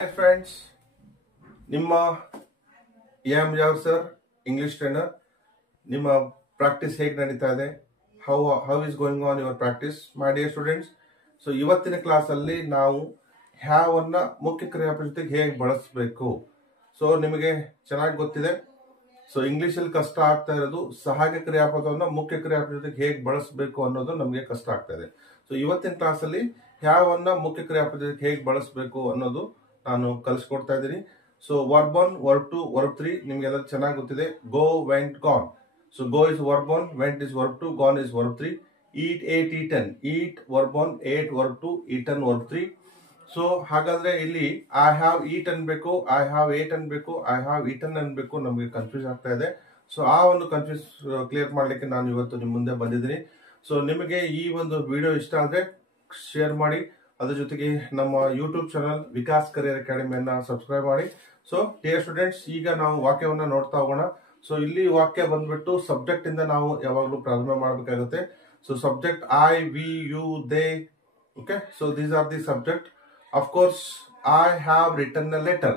Hi friends, ನಿಮ್ಮ M ಜಾವ್ sir English trainer. ನಿಮ್ಮ practice ಹೇಗೆ ನಡೀತಾ ಇದೆ? How is going on your practice my dear students? So ಇವತ್ತಿನ ಕ್ಲಾಸಲ್ಲಿ ನಾವು ಹ್ಯಾವ್ ಅನ್ನ ಮುಖ್ಯ ಕ್ರಿಯಾಪದ ಜೊತೆಗೆ ಹೇಗೆ ಬಳಸಬೇಕು. ಸೊ ನಿಮಗೆ ಚೆನ್ನಾಗಿ ಗೊತ್ತಿದೆ. ಸೊ ಇಂಗ್ಲಿಷಲ್ಲಿ ಕಷ್ಟ ಆಗ್ತಾ ಇರೋದು ಸಹಾಯಕ ಕ್ರಿಯಾಪದವನ್ನು ಮುಖ್ಯ ಕ್ರಿಯಾಪದ ಜೊತೆಗೆ ಹೇಗೆ ಬಳಸಬೇಕು ಅನ್ನೋದು ನಮಗೆ ಕಷ್ಟ ಆಗ್ತಾ ಇದೆ. ಸೊ ಇವತ್ತಿನ ಕ್ಲಾಸಲ್ಲಿ ಹ್ಯಾವ್ ಅನ್ನ ಮುಖ್ಯ ಕ್ರಿಯಾಪದ ಜೊತೆಗೆ ಹೇಗೆ ಬಳಸಬೇಕು ಅನ್ನೋದು ನಾನು ಕಲಿಸ್ಕೊಡ್ತಾ ಇದ್ದೀನಿ. ಸೊ ವರ್ಬ್ 1, ವರ್ಬ್ 2, ವರ್ಬ್ 3 ನಿಮ್ಗೆಲ್ಲ ಚೆನ್ನಾಗಿ ಗೊತ್ತಿದೆ. Go, went, gone. So go is verb 1, went is verb 2, gone is verb 3. Eat, ate, eaten. Eat verb 1, ate verb 2, eaten verb 3. So ಹಾಗಾದ್ರೆ ಇಲ್ಲಿ ಐ ಹ್ಯಾವ್ ಈಟ್ ಅನ್ಬೇಕು, ಐ ಹ್ಯಾವ್ ಏಟ್ ಅನ್ಬೇಕು, I have eaten ಅನ್ಬೇಕು, ನಮಗೆ confuse ಆಗ್ತಾ ಇದೆ. So ಆ ಒಂದು ಕನ್ಫ್ಯೂಸ್ ಕ್ಲಿಯರ್ ಮಾಡ್ಲಿಕ್ಕೆ ನಾನು ಇವತ್ತು ನಿಮ್ಮ ಮುಂದೆ ಬಂದಿದ್ದೀನಿ. ಸೊ ನಿಮಗೆ ಈ ಒಂದು ವಿಡಿಯೋ ಇಷ್ಟ ಆದ್ರೆ ಶೇರ್ ಮಾಡಿ. ಅದ್ರ ಜೊತೆಗೆ ನಮ್ಮ ಯೂಟ್ಯೂಬ್ ಚಾನಲ್ ವಿಕಾಸ್ ಕರಿಯರ್ ಅಕಾಡೆಮಿಯನ್ನ ಸಬ್ಸ್ಕ್ರೈಬ್ ಮಾಡಿ. ಸೊ ಡಿಯರ್ ಸ್ಟೂಡೆಂಟ್ಸ್, ಈಗ ನಾವು ವಾಕ್ಯವನ್ನ ನೋಡ್ತಾ ಹೋಗೋಣ. ಸೊ ಇಲ್ಲಿ ವಾಕ್ಯ ಬಂದ್ಬಿಟ್ಟು ಸಬ್ಜೆಕ್ಟ್ ಇಂದ ನಾವು ಯಾವಾಗಲೂ ಪ್ರಾರಂಭ ಮಾಡಬೇಕಾಗುತ್ತೆ. So subject I, we, you, they. Okay, so these are the subject. Of course, I have written a letter.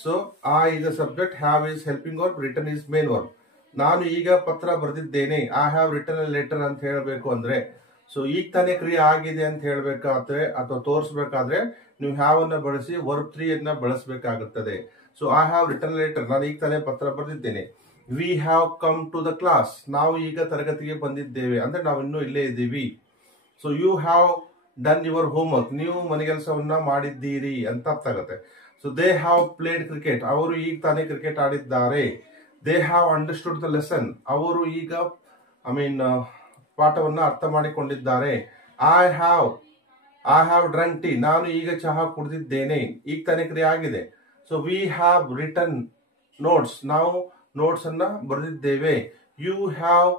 So I is the subject, have is helping verb, written is main verb. ನಾನು ಈಗ ಪತ್ರ ಬರೆದಿದ್ದೇನೆ, I have written a letter ಅಂತ ಹೇಳಬೇಕು ಅಂದ್ರೆ, so ಈಗ ತಾನೇ ಕ್ರಿಯೆ ಆಗಿದೆ ಅಂತ ಹೇಳ್ಬೇಕಾದ್ರೆ ಅಥವಾ ತೋರಿಸ್ಬೇಕಾದ್ರೆ ನೀವು ಹ್ಯಾವ್ ಅನ್ನ ಬಳಸಿ ವರ್ಬ್ 3 ಅನ್ನ ಬಳಸಬೇಕಾಗುತ್ತದೆ. So I have written a letter, ನಾನು ಈಗ ತಾನೇ ಪತ್ರ ಬರೆದಿದ್ದೇನೆ. We have come to the class, ನಾವು ಈಗ ತರಗತಿಗೆ ಬಂದಿದ್ದೇವೆ ಅಂದ್ರೆ ನಾವು ಇನ್ನೂ ಇಲ್ಲೇ ಇದ್ದೀವಿ. So you have done your homework, ನೀವು ಮನೆಗೆಲಸವನ್ನ ಮಾಡಿದ್ದೀರಿ ಅಂತ ಅರ್ಥ ಆಗುತ್ತೆ. So they have played cricket, ಅವರು ಈಗ ತಾನೇ ಕ್ರಿಕೆಟ್ ಆಡಿದ್ದಾರೆ. They have understood the lesson, ಅವರು ಈಗ ಪಾಠವನ್ನ ಅರ್ಥ ಮಾಡಿಕೊಂಡಿದ್ದಾರೆ. ಐ ಹ್ಯಾವ್ ಡ್ರಂಕ್ ಟೀ, ನಾನು ಈಗ ಚಹಾ ಕುಡಿದಿದ್ದೇನೆ, ಈಗ ತಾನೇ ಕ್ರಿಯೆ ಆಗಿದೆ. So we have written notes, ನಾವು ನೋಟ್ಸ್ ಅನ್ನ ಬರೆದಿದ್ದೇವೆ. ಯು ಹ್ಯಾವ್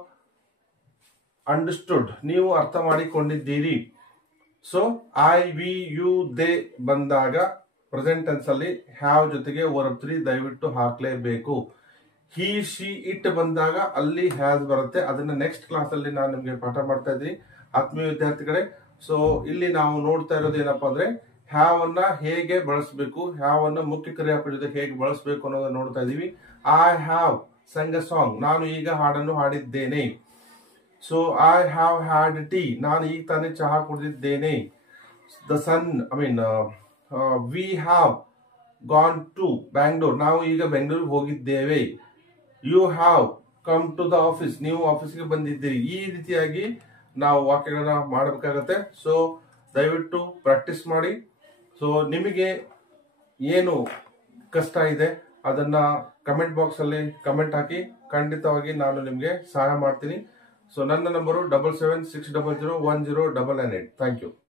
ಅಂಡರ್ಸ್ಟುಡ್, ನೀವು ಅರ್ಥ ಮಾಡಿಕೊಂಡಿದ್ದೀರಿ. So I, we, you, they ಬಂದಾಗ ಪ್ರೆಸೆಂಟ್ ಟೆನ್ಸ್ ಅಲ್ಲಿ ಹ್ಯಾವ್ ಜೊತೆಗೆ ವರ್ಬ್ 3 ದಯವಿಟ್ಟು ಹಾಕ್ಲೇಬೇಕು. ಹಿ, ಶಿ, ಇಟ್ ಬಂದಾಗ ಅಲ್ಲಿ ಹ್ಯಾಸ್ ಬರುತ್ತೆ. ಅದನ್ನ ನೆಕ್ಸ್ಟ್ ಕ್ಲಾಸ್ ಅಲ್ಲಿ ನಾನು ನಿಮ್ಗೆ ಪಾಠ ಮಾಡ್ತಾ ಇದ್ದೀನಿ ಆತ್ಮೀಯ ವಿದ್ಯಾರ್ಥಿಗಳೇ. ಸೊ ಇಲ್ಲಿ ನಾವು ನೋಡ್ತಾ ಇರೋದು ಏನಪ್ಪಾ ಅಂದ್ರೆ ಹ್ಯಾವ್ ಅನ್ನ ಹೇಗೆ ಬಳಸಬೇಕು, ಹ್ಯಾವ್ ಅನ್ನ ಮುಖ್ಯ ಕ್ರಿಯಾಪದ ಜೊತೆ ಹೇಗೆ ಬಳಸಬೇಕು ಅನ್ನೋದನ್ನ ನೋಡ್ತಾ ಇದೀವಿ. I have sung a song, ನಾನು ಈಗ ಹಾಡನ್ನು ಹಾಡಿದ್ದೇನೆ. So I have had tea, ನಾನು ಈಗ ತಾನೇ ಚಹಾ ಕುಡಿದಿದ್ದೇನೆ. The sun we have gone to Bangalore, ನಾವು ಈಗ ಬೆಂಗಳೂರಿಗೆ ಹೋಗಿದ್ದೇವೆ. You have come to the office, ನೀವು ಆಫೀಸ್ಗೆ ಬಂದಿದ್ದೀರಿ. ಈ ರೀತಿಯಾಗಿ ನಾವು ವಾಕ್ಯಗಳನ್ನ ಮಾಡಬೇಕಾಗತ್ತೆ. ಸೊ ದಯವಿಟ್ಟು ಪ್ರಾಕ್ಟೀಸ್ ಮಾಡಿ. ಸೊ ನಿಮಗೆ ಏನು ಕಷ್ಟ ಇದೆ ಅದನ್ನ ಕಮೆಂಟ್ ಬಾಕ್ಸ್ ಅಲ್ಲಿ ಕಮೆಂಟ್ ಹಾಕಿ, ಖಂಡಿತವಾಗಿ ನಾನು ನಿಮ್ಗೆ ಸಹಾಯ ಮಾಡ್ತೀನಿ. ಸೊ ನನ್ನ ನಂಬರು 7760010998. Thank you.